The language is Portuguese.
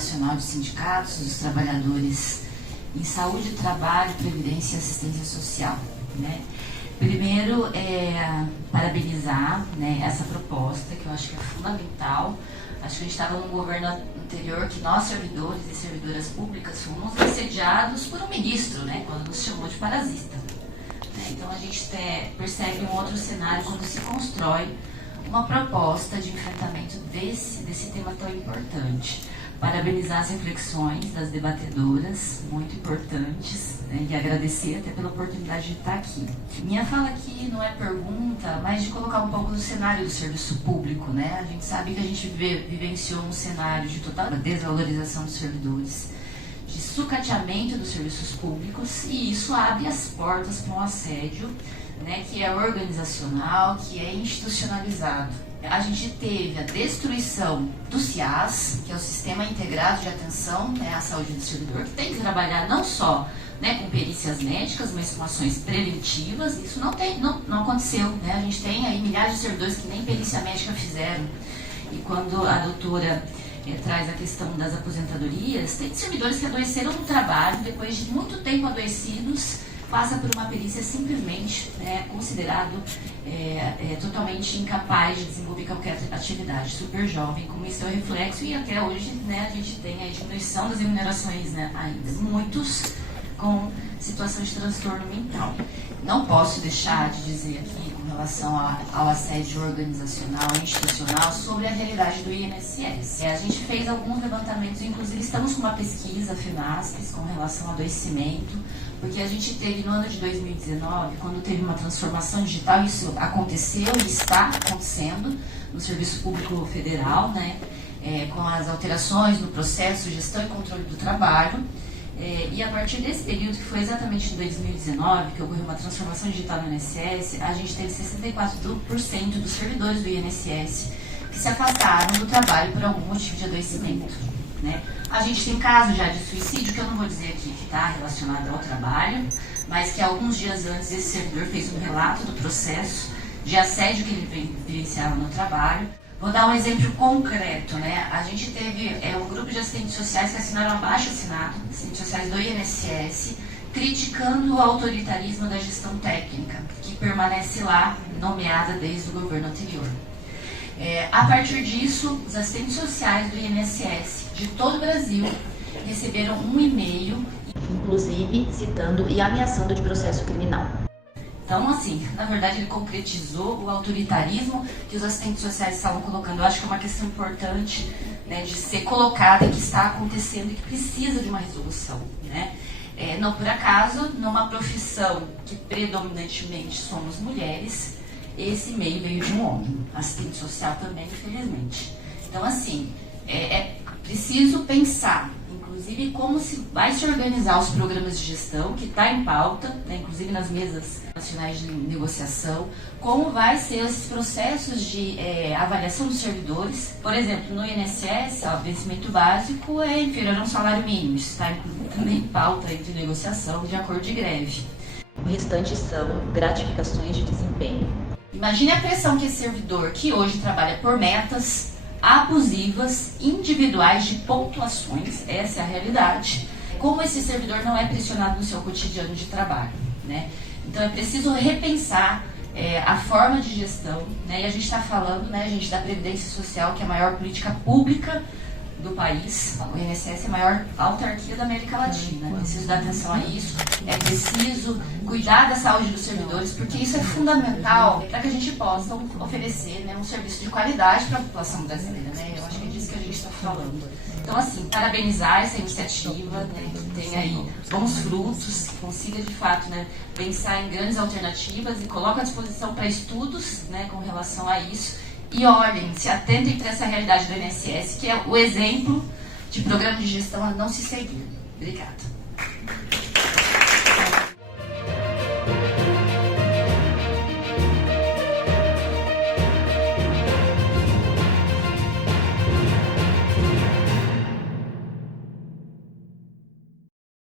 Nacional de Sindicatos dos Trabalhadores em Saúde, Trabalho, Previdência e Assistência Social, né? Primeiro, parabenizar, né, essa proposta, que eu acho que é fundamental. Acho que a gente estava num governo anterior que nós, servidores e servidoras públicas, fomos assediados por um ministro, né, quando nos chamou de parasita. Então, a gente percebe um outro cenário quando se constrói uma proposta de enfrentamento desse tema tão importante. Parabenizar as reflexões das debatedoras, muito importantes, né, e agradecer até pela oportunidade de estar aqui. Minha fala aqui não é pergunta, mas de colocar um pouco no cenário do serviço público, né? A gente sabe que a gente vivenciou um cenário de total desvalorização dos servidores, de sucateamento dos serviços públicos, e isso abre as portas para um assédio, né, que é organizacional, que é institucionalizado. A gente teve a destruição do SIAS, que é o Sistema Integrado de Atenção, né, à Saúde do Servidor, que tem que trabalhar não só, né, com perícias médicas, mas com ações preventivas. Isso não aconteceu, né? A gente tem aí milhares de servidores que nem perícia médica fizeram. E quando a doutora traz a questão das aposentadorias, tem servidores que adoeceram no trabalho, depois de muito tempo adoecidos, passa por uma perícia simplesmente, né, considerado totalmente incapaz de desenvolver qualquer atividade, super jovem, como isso é o reflexo, e até hoje, né, a gente tem a diminuição das remunerações, né, ainda, muitos com situação de transtorno mental. Não posso deixar de dizer aqui, com relação ao assédio organizacional e institucional, sobre a realidade do INSS. A gente fez alguns levantamentos, inclusive estamos com uma pesquisa, FENASPES, com relação ao adoecimento, porque a gente teve no ano de 2019, quando teve uma transformação digital, isso aconteceu e está acontecendo no Serviço Público Federal, né, com as alterações no processo, gestão e controle do trabalho. E a partir desse período, que foi exatamente em 2019, que ocorreu uma transformação digital no INSS, a gente teve 64% dos servidores do INSS que se afastaram do trabalho por algum motivo de adoecimento, né? A gente tem casos já de suicídio, que eu não vou dizer aqui que está relacionado ao trabalho, mas que alguns dias antes esse servidor fez um relato do processo de assédio que ele vivenciava no trabalho. Vou dar um exemplo concreto, né? A gente teve um grupo de assistentes sociais que assinaram abaixo-assinado, assistentes sociais do INSS, criticando o autoritarismo da gestão técnica, que permanece lá, nomeada desde o governo anterior. A partir disso, os assistentes sociais do INSS de todo o Brasil receberam um e-mail, inclusive citando e ameaçando de processo criminal. Então, assim, na verdade ele concretizou o autoritarismo que os assistentes sociais estavam colocando. Eu acho que é uma questão importante, né, de ser colocada e que está acontecendo e que precisa de uma resolução, né? Não por acaso, numa profissão que predominantemente somos mulheres, esse e-mail veio de um homem, assistente social também, infelizmente. Então, assim, é preciso pensar, inclusive, como vai se organizar os programas de gestão, que está em pauta, né, inclusive nas mesas nacionais de negociação, como vai ser esses processos de avaliação dos servidores. Por exemplo, no INSS, o vencimento básico é inferior a um salário mínimo, isso está também em pauta de negociação de acordo de greve. O restante são gratificações de desempenho. Imagine a pressão que esse servidor, que hoje trabalha por metas abusivas, individuais de pontuações, essa é a realidade, como esse servidor não é pressionado no seu cotidiano de trabalho, né? Então é preciso repensar a forma de gestão, né? E a gente está falando, né, gente, da Previdência Social, que é a maior política pública do país. O INSS é a maior autarquia da América Latina. É preciso dar atenção a isso, é preciso cuidar da saúde dos servidores, porque isso é fundamental para que a gente possa oferecer, né, um serviço de qualidade para a população brasileira, né? Eu acho que é disso que a gente está falando. Então, assim, parabenizar essa iniciativa, né, que tem aí bons frutos, que consiga, de fato, né, pensar em grandes alternativas e coloca à disposição para estudos, né, com relação a isso. E olhem, se atentem para essa realidade do INSS, que é o exemplo de programa de gestão a não se seguir. Obrigada.